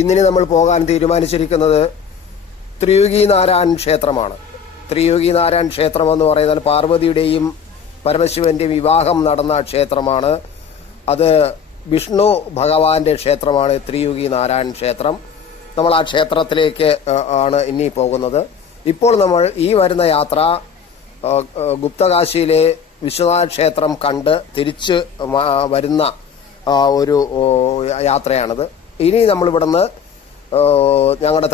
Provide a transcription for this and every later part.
ഇന്നിനി നമ്മൾ പോകാൻ തീരുമാനിച്ചിരിക്കുന്നത് ത്രിയുഗി നാരായൺ ക്ഷേത്രമാണ്. ത്രിയുഗി നാരായൺ ക്ഷേത്രം എന്ന് പറയുന്നത് പാർവതിയുടെയും പരമശിവന്റെയും വിവാഹം നടന്ന ക്ഷേത്രമാണ്. അത് വിഷ്ണു ഭഗവാന്റെ ക്ഷേത്രമാണ് ത്രിയുഗി നാരായൺ ക്ഷേത്രം. നമ്മൾ ആ ക്ഷേത്രത്തിലേക്ക് ആണ് ഇനി പോകുന്നത്. ഇപ്പോൾ നമ്മൾ ഈ വരുന്ന യാത്ര ഗുപ്തകാശിയിലെ വിശ്വനാഥ ക്ഷേത്രം കണ്ട് തിരിച്ച് വരുന്ന ഒരു യാത്രയാണിത്. ഇനി നമ്മൾ ഇവിടുന്ന് ഞങ്ങളുടെ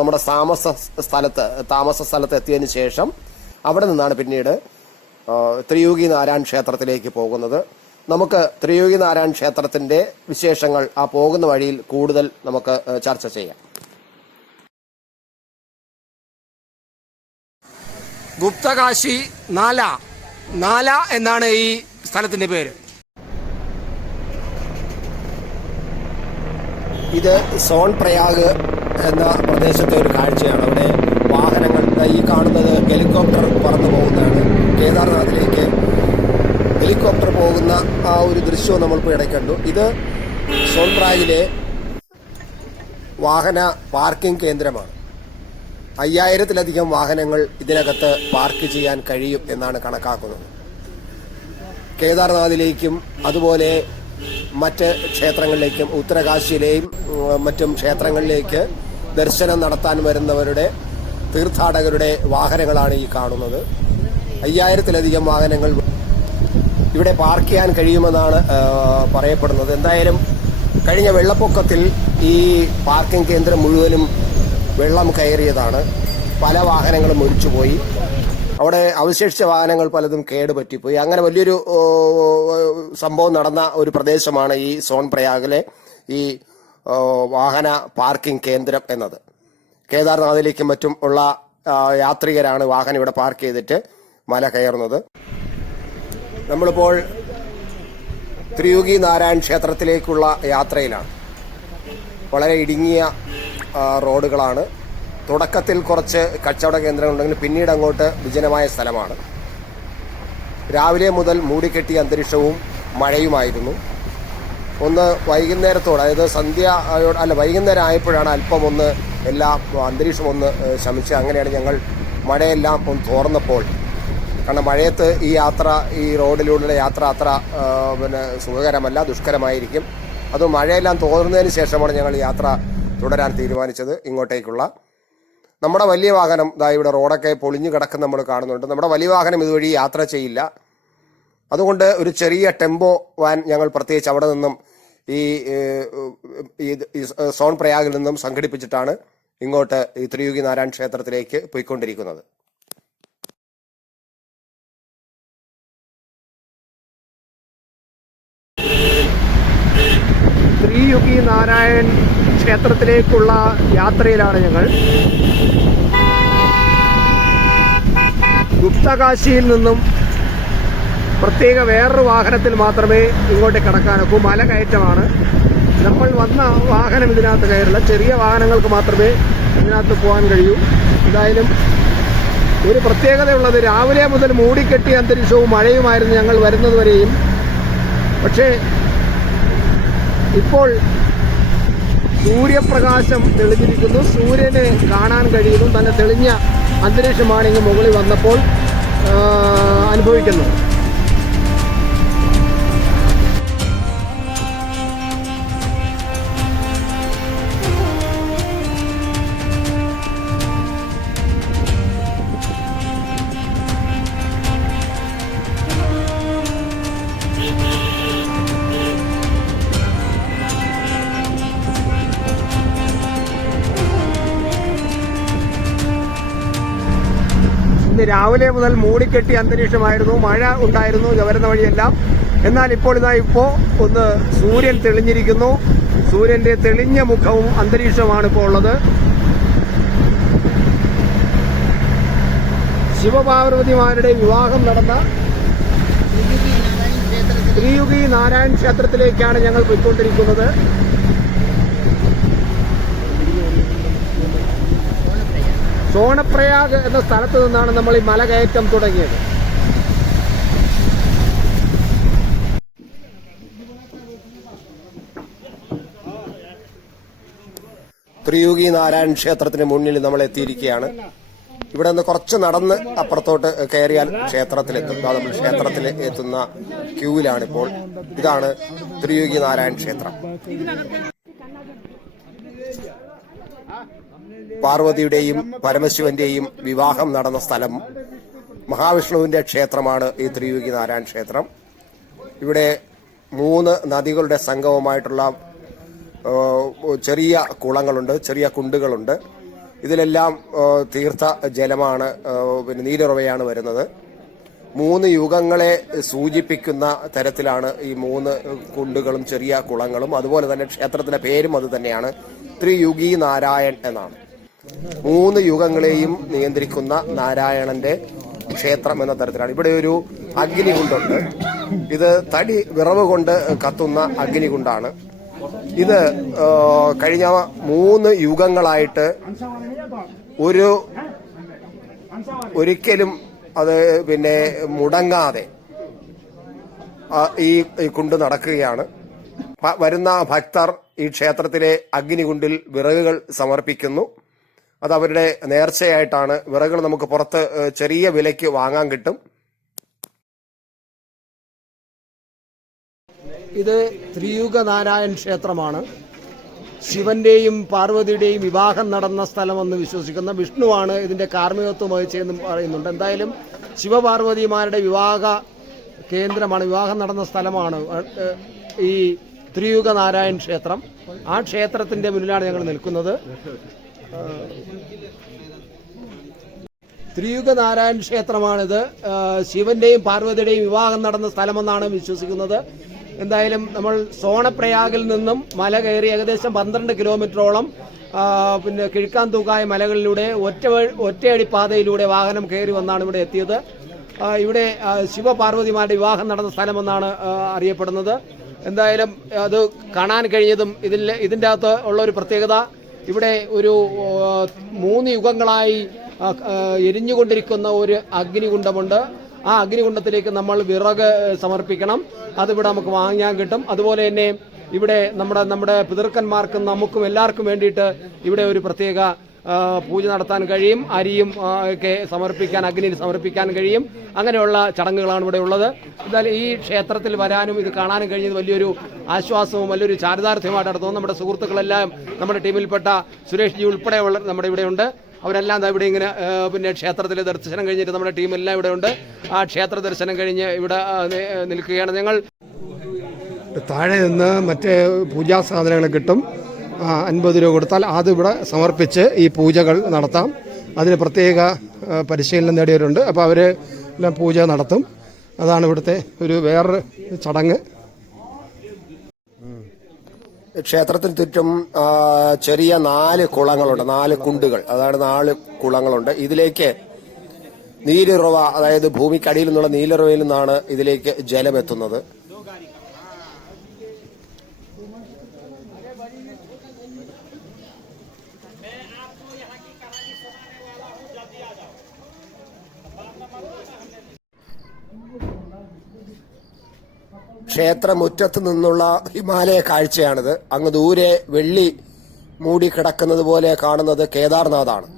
നമ്മുടെ താമസ സ്ഥലത്ത് എത്തിയതിനു ശേഷം അവിടെ നിന്നാണ് പിന്നീട് ത്രിയുഗി നാരായൺ ക്ഷേത്രത്തിലേക്ക് പോകുന്നത്. നമുക്ക് ത്രിയുഗി നാരായൺ ക്ഷേത്രത്തിന്റെ വിശേഷങ്ങൾ ആ പോകുന്ന വഴിയിൽ കൂടുതൽ നമുക്ക് ചർച്ച ചെയ്യാം. ഗുപ്തകാശി നാല എന്നാണ് ഈ സ്ഥലത്തിന്റെ പേര്. ഇത് സോൺ പ്രയാഗ് എന്ന പ്രദേശത്തെ ഒരു കാഴ്ചയാണ്. അവിടെ വാഹനങ്ങൾ ഈ കാണുന്നത് ഹെലികോപ്റ്റർ പറന്നു പോകുന്നതാണ്. കേദാർനാഥിലേക്ക് ഹെലികോപ്റ്റർ പോകുന്ന ആ ഒരു ദൃശ്യവും നമ്മളിപ്പോൾ ഇടയ്ക്ക് കണ്ടു. ഇത് സോൺ പ്രയാഗിലെ വാഹന പാർക്കിംഗ് കേന്ദ്രമാണ്. 5000-ലധികം വാഹനങ്ങൾ ഇതിനകത്ത് പാർക്ക് ചെയ്യാൻ കഴിയും എന്നാണ് കണക്കാക്കുന്നത്. കേദാർനാഥിലേക്കും അതുപോലെ മറ്റ് ക്ഷേത്രങ്ങളിലേക്കും ഉത്തരകാശിയിലെയും മറ്റും ക്ഷേത്രങ്ങളിലേക്ക് ദർശനം നടത്താൻ വരുന്നവരുടെ തീർത്ഥാടകരുടെ വാഹനങ്ങളാണ് ഈ കാണുന്നത്. 5000-ലധികം വാഹനങ്ങൾ ഇവിടെ പാർക്ക് ചെയ്യാൻ കഴിയുമെന്നാണ് പറയപ്പെടുന്നത്. എന്തായാലും കഴിഞ്ഞ വെള്ളപ്പൊക്കത്തിൽ ഈ പാർക്കിംഗ് കേന്ദ്രം മുഴുവനും വെള്ളം കയറിയതാണ്. പല വാഹനങ്ങളും ഒലിച്ചുപോയി. അവിടെ അവശേഷിച്ച വാഹനങ്ങൾ പലതും കേടുപറ്റിപ്പോയി. അങ്ങനെ വലിയൊരു സംഭവം നടന്ന ഒരു പ്രദേശമാണ് ഈ സോൺ പ്രയാഗിലെ ഈ വാഹന പാർക്കിംഗ് കേന്ദ്രം എന്നത്. കേദാർനാഥിലേക്കും മറ്റും ഉള്ള യാത്രികരാണ് വാഹനം ഇവിടെ പാർക്ക് ചെയ്തിട്ട് മല കയറുന്നത്. നമ്മളിപ്പോൾ ത്രിയുഗി നാരായൺ ക്ഷേത്രത്തിലേക്കുള്ള യാത്രയിലാണ്. വളരെ ഇടുങ്ങിയ റോഡുകളാണ്. തുടക്കത്തിൽ കുറച്ച് കച്ചവട കേന്ദ്രങ്ങളുണ്ടെങ്കിൽ പിന്നീട് അങ്ങോട്ട് വിജനമായ സ്ഥലമാണ്. രാവിലെ മുതൽ മൂടിക്കെട്ടിയ അന്തരീക്ഷവും മഴയുമായിരുന്നു. ഒന്ന് വൈകുന്നേരത്തോട്, അതായത് വൈകുന്നേരം ആയപ്പോഴാണ് അല്പം ഒന്ന് എല്ലാ അന്തരീക്ഷം ഒന്ന് ശമിച്ച്. അങ്ങനെയാണ് ഞങ്ങൾ മഴയെല്ലാം ഒന്ന് തോർന്നപ്പോൾ, കാരണം മഴയത്ത് ഈ റോഡിലൂടെ യാത്ര അത്ര സുഖകരമല്ല, ദുഷ്കരമായിരിക്കും. അത് മഴയെല്ലാം തോർന്നതിന് ശേഷമാണ് ഞങ്ങൾ യാത്ര തുടരാൻ തീരുമാനിച്ചത്. ഇങ്ങോട്ടേക്കുള്ള നമ്മുടെ വലിയ വാഹനം ഇവിടെ റോഡൊക്കെ പൊളിഞ്ഞു കിടക്കുന്ന നമ്മൾ കാണുന്നുണ്ട്. നമ്മുടെ വലിയ വാഹനം ഇതുവഴി യാത്ര ചെയ്യില്ല. അതുകൊണ്ട് ഒരു ചെറിയ ടെമ്പോ വാൻ ഞങ്ങൾ പ്രത്യേകിച്ച് അവിടെ നിന്നും ഈ സോൺ പ്രയാഗിൽ നിന്നും സംഘടിപ്പിച്ചിട്ടാണ് ഇങ്ങോട്ട് ഈ ത്രിയുഗി നാരായൺ ക്ഷേത്രത്തിലേക്ക് പോയിക്കൊണ്ടിരിക്കുന്നത്. ത്രിയുഗി നാരായൺ ക്ഷേത്രത്തിലേക്കുള്ള യാത്രയിലാണ് ഞങ്ങൾ. ഗുപ്തകാശിയിൽ നിന്നും പ്രത്യേക വേറൊരു വാഹനത്തിൽ മാത്രമേ ഇങ്ങോട്ട് കടക്കാനൊക്കൂ. മല കയറ്റമാണ്. നമ്മൾ വന്ന വാഹനം ഇതിനകത്ത് കയറില്ല. ചെറിയ വാഹനങ്ങൾക്ക് മാത്രമേ ഇതിനകത്ത് പോകാൻ കഴിയൂ. എന്തായാലും ഒരു പ്രത്യേകതയുള്ളത്, രാവിലെ മുതൽ മൂടിക്കെട്ടിയ അന്തരീക്ഷവും മഴയുമായിരുന്നു ഞങ്ങൾ വരുന്നതുവരെയും. പക്ഷേ ഇപ്പോൾ സൂര്യപ്രകാശം തെളിഞ്ഞിരിക്കുന്നു. സൂര്യനെ കാണാൻ കഴിയുന്നു. നല്ല തെളിഞ്ഞ അന്തരീക്ഷമാണ് ഇങ്ങ് മുകളിൽ വന്നപ്പോൾ അനുഭവിക്കുന്നത്. ഇന്ന് രാവിലെ മുതൽ മൂടിക്കെട്ടിയ അന്തരീക്ഷമായിരുന്നു. മഴ ഉണ്ടായിരുന്നു വരുന്ന വഴിയെല്ലാം. എന്നാൽ ഇപ്പോൾ ഒന്ന് സൂര്യൻ തെളിഞ്ഞിരിക്കുന്നു. സൂര്യന്റെ തെളിഞ്ഞ മുഖവും അന്തരീക്ഷമാണ് ഇപ്പോൾ ഉള്ളത്. ശിവപാർവതിമാരുടെ വിവാഹം നടന്ന ത്രിയുഗി നാരായൺ ക്ഷേത്രത്തിലേക്കാണ് ഞങ്ങൾ പോയിക്കൊണ്ടിരിക്കുന്നത്. സോണപ്രയാഗ് എന്ന സ്ഥലത്ത് നിന്നാണ് നമ്മൾ ഈ മലകയറ്റം തുടങ്ങിയത്. ത്രിയുഗി നാരായൺ ക്ഷേത്രത്തിന് മുന്നിൽ നമ്മൾ എത്തിയിരിക്കുകയാണ്. ഇവിടെ നിന്ന് കുറച്ച് നടന്ന് അപ്പുറത്തോട്ട് കയറിയാൽ ക്ഷേത്രത്തിലെത്തും. നമ്മൾ ക്ഷേത്രത്തിൽ എത്തുന്ന ക്യൂവിലാണിപ്പോൾ. ഇതാണ് ത്രിയുഗി നാരായൺ ക്ഷേത്രം. പാർവതിയുടെയും പരമശിവന്റെയും വിവാഹം നടന്ന സ്ഥലം, മഹാവിഷ്ണുവിന്റെ ക്ഷേത്രമാണ് ഈ ത്രിയുഗി നാരായൺ ക്ഷേത്രം. ഇവിടെ 3 നദികളുടെ സംഗമമായിട്ടുള്ള ചെറിയ കുളങ്ങളുണ്ട്, ചെറിയ കുണ്ടുകളുണ്ട്. ഇതിലെല്ലാം തീർത്ഥ ജലമാണ്, നീരുറവയാണ് വരുന്നത്. 3 യുഗങ്ങളെ സൂചിപ്പിക്കുന്ന തരത്തിലാണ് ഈ 3 കുണ്ടുകളും ചെറിയ കുളങ്ങളും. അതുപോലെ തന്നെ ക്ഷേത്രത്തിന്റെ പേരും അത് തന്നെയാണ്, ത്രിയുഗി നാരായൺ എന്നാണ്. 3 യുഗങ്ങളെയും നിയന്ത്രിക്കുന്ന നാരായണന്റെ ക്ഷേത്രം എന്ന തരത്തിലാണ്. ഇവിടെ ഒരു അഗ്നികുണ്ടുണ്ട്. ഇത് തടി വിറവ് കൊണ്ട് കത്തുന്ന അഗ്നികുണ്ടാണ്. ഇത് കഴിഞ്ഞ 3 യുഗങ്ങളായിട്ട് ഒരിക്കലും അത് മുടങ്ങാതെ ഈ കുണ്ട് നടക്കുകയാണ്. വരുന്ന ഭക്തർ ഈ ക്ഷേത്രത്തിലെ അഗ്നികുണ്ടിൽ വിറകുകൾ സമർപ്പിക്കുന്നു. അത് അവരുടെ നേർച്ചയായിട്ടാണ്. വിറകുകൾ നമുക്ക് പുറത്ത് ചെറിയ വിലയ്ക്ക് വാങ്ങാൻ കിട്ടും. ഇത് ത്രിയുഗ നാരായൺ ക്ഷേത്രമാണ്. ശിവന്റെയും പാർവതിയുടെയും വിവാഹം നടന്ന സ്ഥലമെന്ന് വിശ്വസിക്കുന്ന വിഷ്ണുവാണ് ഇതിന്റെ കാർമ്മികത്വം വഹിച്ചതെന്ന് പറയുന്നുണ്ട്. എന്തായാലും ശിവപാർവതിമാരുടെ വിവാഹ കേന്ദ്രമാണ്, വിവാഹം നടന്ന സ്ഥലമാണ് ഈ ത്രിയുഗ നാരായൺ ക്ഷേത്രം. ആ ക്ഷേത്രത്തിന്റെ മുന്നിലാണ് ഞങ്ങൾ നിൽക്കുന്നത്. ത്രിയുഗ നാരായൺ ക്ഷേത്രമാണിത്. ശിവന്റെയും പാർവതിയുടെയും വിവാഹം നടന്ന സ്ഥലമെന്നാണ് വിശ്വസിക്കുന്നത്. എന്തായാലും നമ്മൾ സോണപ്രയാഗിൽ നിന്നും മല കയറി ഏകദേശം 12 കിലോമീറ്ററോളം കിഴക്കാൻ തൂക്കായ മലകളിലൂടെ ഒറ്റയടി പാതയിലൂടെ വാഹനം കയറി വന്നാണ് ഇവിടെ എത്തിയത്. ഇവിടെ ശിവപാർവതിമാരുടെ വിവാഹം നടന്ന സ്ഥലമെന്നാണ് അറിയപ്പെടുന്നത്. എന്തായാലും അത് കാണാൻ കഴിഞ്ഞതും ഇതിൻ്റെ അകത്ത് ഉള്ള ഒരു പ്രത്യേകത, ഇവിടെ ഒരു 3 യുഗങ്ങളായി എരിഞ്ഞുകൊണ്ടിരിക്കുന്ന ഒരു അഗ്നികുണ്ഡമുണ്ട്. ആ അഗ്നികുണ്ഡത്തിലേക്ക് നമ്മൾ വിറക് സമർപ്പിക്കണം. അതിവിടെ നമുക്ക് വാങ്ങാൻ കിട്ടും. അതുപോലെ തന്നെ ഇവിടെ നമ്മുടെ പിതൃക്കന്മാർക്കും നമുക്കും എല്ലാവർക്കും വേണ്ടിയിട്ട് ഇവിടെ ഒരു പ്രത്യേക പൂജ നടത്താൻ കഴിയും. അരിയും ഒക്കെ അഗ്നിയിൽ സമർപ്പിക്കാൻ കഴിയും. അങ്ങനെയുള്ള ചടങ്ങുകളാണ് ഇവിടെ ഉള്ളത്. എന്തായാലും ഈ ക്ഷേത്രത്തിൽ വരാനും ഇത് കാണാനും കഴിഞ്ഞത് വലിയൊരു ആശ്വാസവും വലിയൊരു ചാരിതാർത്ഥ്യമായിട്ട് നടത്തുന്നു. നമ്മുടെ സുഹൃത്തുക്കളെല്ലാം നമ്മുടെ ടീമിൽപ്പെട്ട സുരേഷ് ജി ഉൾപ്പെടെയുള്ള നമ്മുടെ ഇവിടെയുണ്ട്. അവരെല്ലാം ഇവിടെ ഇങ്ങനെ ക്ഷേത്രത്തിലെ ദർശനം കഴിഞ്ഞിട്ട് നമ്മുടെ ടീമെല്ലാം ഇവിടെ ഉണ്ട്. ആ ക്ഷേത്ര ദർശനം കഴിഞ്ഞ് ഇവിടെ നിൽക്കുകയാണ് ഞങ്ങൾ. താഴെ നിന്ന് മറ്റേ പൂജാ സാധനങ്ങൾ കിട്ടും. 50 രൂപ കൊടുത്താൽ അത് ഇവിടെ സമർപ്പിച്ച് ഈ പൂജകൾ നടത്താം. അതിന് പ്രത്യേക പരിശീലനം നേടിയവരുണ്ട്. അപ്പോൾ അവർ എല്ലാം പൂജ നടത്തും. അതാണ് ഇവിടുത്തെ വേറൊരു ചടങ്ങ്. ക്ഷേത്രത്തിന് ചുറ്റും ചെറിയ 4 കുളങ്ങളുണ്ട്, 4 കുണ്ടുകൾ, അതാണ് 4 കുളങ്ങളുണ്ട്. ഇതിലേക്ക് നീരുറവ, അതായത് ഭൂമിക്കടിയിൽ നിന്നുള്ള നീലുറവയിൽ നിന്നാണ് ഇതിലേക്ക് ജലമെത്തുന്നത്. ക്ഷേത്രമുറ്റത്ത് നിന്നുള്ള ഹിമാലയ കാഴ്ചയാണിത്. അങ്ങ് ദൂരെ വെള്ളി മൂടി കിടക്കുന്നത് പോലെ കാണുന്നത് കേദാർനാഥാണ്.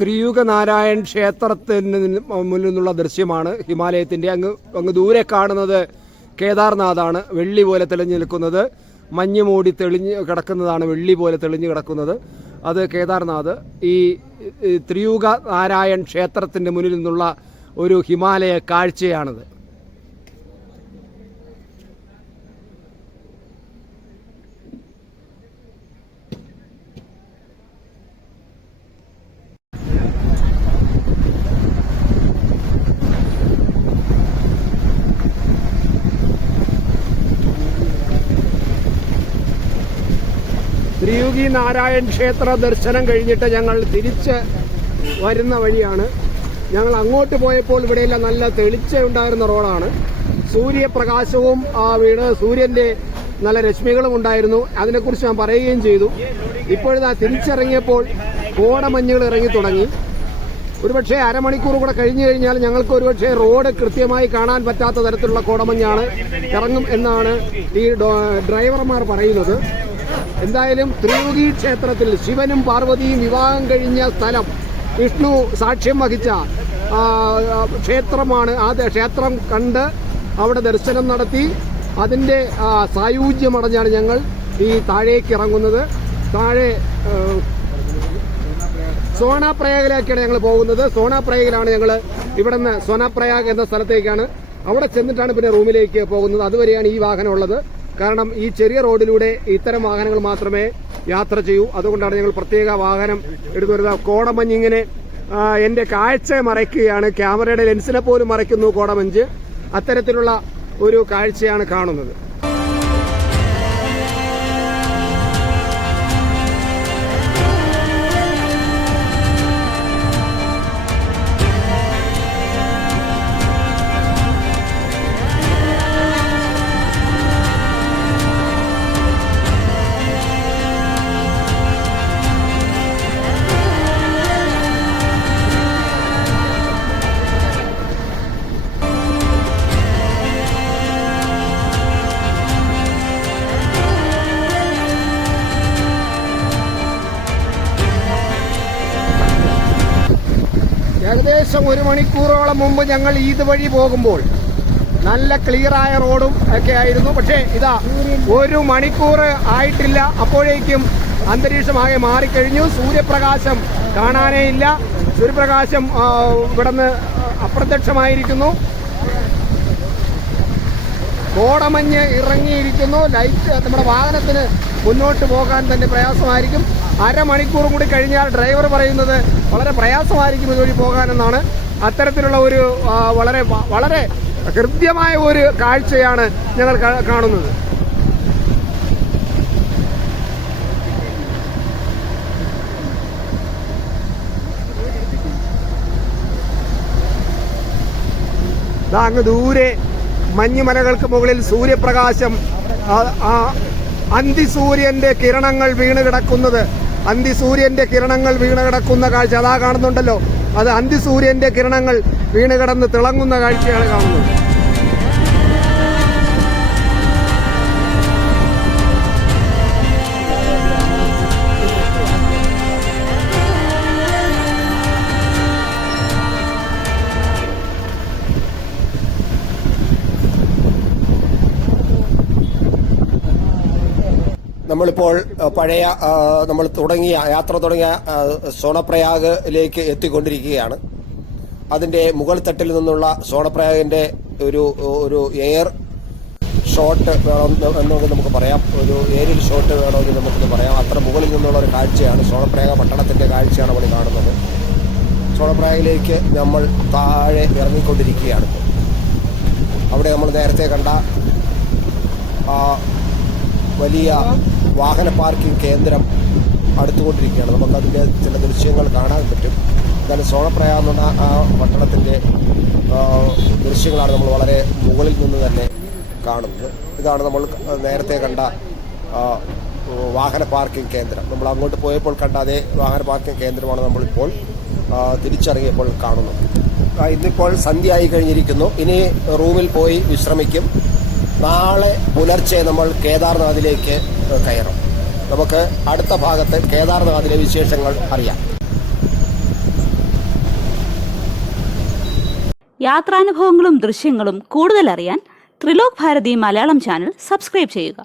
ത്രിയുഗ നാരായൺ ക്ഷേത്രത്തിന് മുന്നിൽ നിന്നുള്ള ദൃശ്യമാണ്. ഹിമാലയത്തിൻ്റെ അങ്ങ് ദൂരെ കാണുന്നത് കേദാർനാഥാണ്. വെള്ളി പോലെ തെളിഞ്ഞു നിൽക്കുന്നത്, മഞ്ഞ് മൂടി തെളിഞ്ഞ് കിടക്കുന്നതാണ് വെള്ളി പോലെ തെളിഞ്ഞു കിടക്കുന്നത്. അത് കേദാർനാഥ് ഈ ത്രിയുഗ നാരായൺ ക്ഷേത്രത്തിൻ്റെ മുന്നിൽ നിന്നുള്ള ഒരു ഹിമാലയ കാഴ്ചയാണിത്. ത്രിയുഗി നാരായൺ ക്ഷേത്ര ദർശനം കഴിഞ്ഞിട്ട് ഞങ്ങൾ തിരിച്ച് വരുന്ന വഴിയാണ്. ഞങ്ങൾ അങ്ങോട്ട് പോയപ്പോൾ ഇവിടെയെല്ലാം നല്ല തെളിച്ചുണ്ടായിരുന്ന റോഡാണ്. സൂര്യപ്രകാശവും വീണ് സൂര്യന്റെ നല്ല രശ്മികളും ഉണ്ടായിരുന്നു. അതിനെക്കുറിച്ച് ഞാൻ പറയുകയും ചെയ്തു. ഇപ്പോഴാ തിരിച്ചിറങ്ങിയപ്പോൾ കോടമഞ്ഞുകൾ ഇറങ്ങി തുടങ്ങി. ഒരുപക്ഷെ അരമണിക്കൂർ കൂടെ കഴിഞ്ഞു കഴിഞ്ഞാൽ ഞങ്ങൾക്ക് ഒരുപക്ഷെ റോഡ് കൃത്യമായി കാണാൻ പറ്റാത്ത തരത്തിലുള്ള കോടമഞ്ഞാണ് ഇറങ്ങും എന്നാണ് ഈ ഡ്രൈവർമാർ പറയുന്നത്. എന്തായാലും ത്രിയുഗി ക്ഷേത്രത്തിൽ ശിവനും പാർവതിയും വിവാഹം കഴിഞ്ഞ സ്ഥലം, വിഷ്ണു സാക്ഷ്യം വഹിച്ച ക്ഷേത്രമാണ്. ആ ക്ഷേത്രം കണ്ട് അവിടെ ദർശനം നടത്തി അതിൻ്റെ സായുജ്യമടഞ്ഞാണ് ഞങ്ങൾ ഈ താഴേക്ക് ഇറങ്ങുന്നത്. താഴെ സോനാപ്രയാഗിലേക്കാണ് ഞങ്ങൾ പോകുന്നത്. സോനാപ്രയാഗിലാണ് ഞങ്ങൾ ഇവിടെ നിന്ന് സോനാപ്രയാഗ് എന്ന സ്ഥലത്തേക്കാണ്. അവിടെ ചെന്നിട്ടാണ് പിന്നെ റൂമിലേക്ക് പോകുന്നത്. അതുവരെയാണ് ഈ വാഹനം ഉള്ളത്. കാരണം ഈ ചെറിയ റോഡിലൂടെ ഇത്തരം വാഹനങ്ങൾ മാത്രമേ യാത്ര ചെയ്യൂ. അതുകൊണ്ടാണ് ഞങ്ങൾ പ്രത്യേക വാഹനം എടുത്തു വരുന്നത്. കോടമഞ്ഞിങ്ങനെ എന്റെ കാഴ്ച മറയ്ക്കുകയാണ്. ക്യാമറയുടെ ലെൻസിനെ പോലും മറയ്ക്കുന്നു കോടമഞ്ഞ്. അത്തരത്തിലുള്ള ഒരു കാഴ്ചയാണ് കാണുന്നത്. ഏകദേശം 1 മണിക്കൂറോളം മുമ്പ് ഞങ്ങൾ ഇതുവഴി പോകുമ്പോൾ നല്ല ക്ലിയറായ റോഡും ഒക്കെ ആയിരുന്നു. പക്ഷേ ഇതാ 1 മണിക്കൂർ ആയിട്ടില്ല, അപ്പോഴേക്കും അന്തരീക്ഷമാകെ മാറിക്കഴിഞ്ഞു. സൂര്യപ്രകാശം കാണാനേ ഇല്ല. സൂര്യപ്രകാശം ഇവിടുന്ന് അപ്രത്യക്ഷമായിരിക്കുന്നു. കോടമഞ്ഞ് ഇറങ്ങിയിരിക്കുന്നു. ലൈറ്റ് നമ്മുടെ വാഹനത്തിന് മുന്നോട്ട് പോകാൻ തന്നെ പ്രയാസമായിരിക്കും. അരമണിക്കൂറും കൂടി കഴിഞ്ഞാൽ ഡ്രൈവർ പറയുന്നത് വളരെ പ്രയാസമായിരിക്കും ഇതുവഴി പോകാനെന്നാണ്. അത്തരത്തിലുള്ള ഒരു വളരെ വളരെ ഹൃദ്യമായ ഒരു കാഴ്ചയാണ് ഞങ്ങൾ കാണുന്നത്. അങ്ങ് ദൂരെ മഞ്ഞുമലകൾക്ക് മുകളിൽ സൂര്യപ്രകാശം, അന്തിസൂര്യന്റെ കിരണങ്ങൾ വീണ് കിടക്കുന്നത്, അന്തിസൂര്യന്റെ കിരണങ്ങൾ വീണ് കിടക്കുന്ന കാഴ്ച അതാ കാണുന്നുണ്ടല്ലോ. അത് അന്തിസൂര്യന്റെ കിരണങ്ങൾ വീണ് കിടന്ന് തിളങ്ങുന്ന കാഴ്ചയാണ് കാണുന്നത്. നമ്മളിപ്പോൾ പഴയ നമ്മൾ യാത്ര തുടങ്ങിയ സോണപ്രയാഗിലേക്ക് എത്തിക്കൊണ്ടിരിക്കുകയാണ്. അതിന്റെ മുകൾ തട്ടിൽ നിന്നുള്ള സോണപ്രയാഗിന്റെ ഒരു എയർ ഷോട്ട് വേണമെന്ന് നമുക്ക് പറയാം. ഒരു ഏരിയൽ ഷോട്ട് വേണമെങ്കിൽ നമുക്കൊന്ന് പറയാം. അത്ര മുകളിൽ നിന്നുള്ള ഒരു കാഴ്ചയാണ്. സോണപ്രയാഗ പട്ടണത്തിന്റെ കാഴ്ചയാണ് നമ്മൾ കാണുന്നത്. സോണപ്രയാഗിലേക്ക് നമ്മൾ താഴെ ഇറങ്ങിക്കൊണ്ടിരിക്കുകയാണ്. അവിടെ നമ്മൾ നേരത്തെ കണ്ട വലിയ വാഹന പാർക്കിംഗ് കേന്ദ്രം അടുത്തുകൊണ്ടിരിക്കുകയാണ്. നമുക്കതിൻ്റെ ചില ദൃശ്യങ്ങൾ കാണാൻ പറ്റും. എന്നാലും സോണപ്രയാഗ് എന്ന ആ പട്ടണത്തിൻ്റെ ദൃശ്യങ്ങളാണ് നമ്മൾ വളരെ മുകളിൽ നിന്ന് തന്നെ കാണുന്നത്. ഇതാണ് നമ്മൾ നേരത്തെ കണ്ട വാഹന പാർക്കിംഗ് കേന്ദ്രം. നമ്മൾ അങ്ങോട്ട് പോയപ്പോൾ കണ്ട അതേ വാഹന പാർക്കിംഗ് കേന്ദ്രമാണ് നമ്മളിപ്പോൾ തിരിച്ചറിയപ്പോൾ കാണുന്നത്. ഇന്നിപ്പോൾ സന്ധ്യയായി കഴിഞ്ഞിരിക്കുന്നു. ഇനി റൂമിൽ പോയി വിശ്രമിക്കും. നാളെ പുലർച്ചെ നമ്മൾ കേദാർനാഥിലേക്ക് കയറും. നമുക്ക് അടുത്ത ഭാഗത്ത് കേദാർനാഥിലെ വിശേഷങ്ങൾ അറിയാം. യാത്രാനുഭവങ്ങളും ദൃശ്യങ്ങളും കൂടുതൽ അറിയാൻ ത്രിലോക് ഭാരതി മലയാളം ചാനൽ സബ്സ്ക്രൈബ് ചെയ്യുക.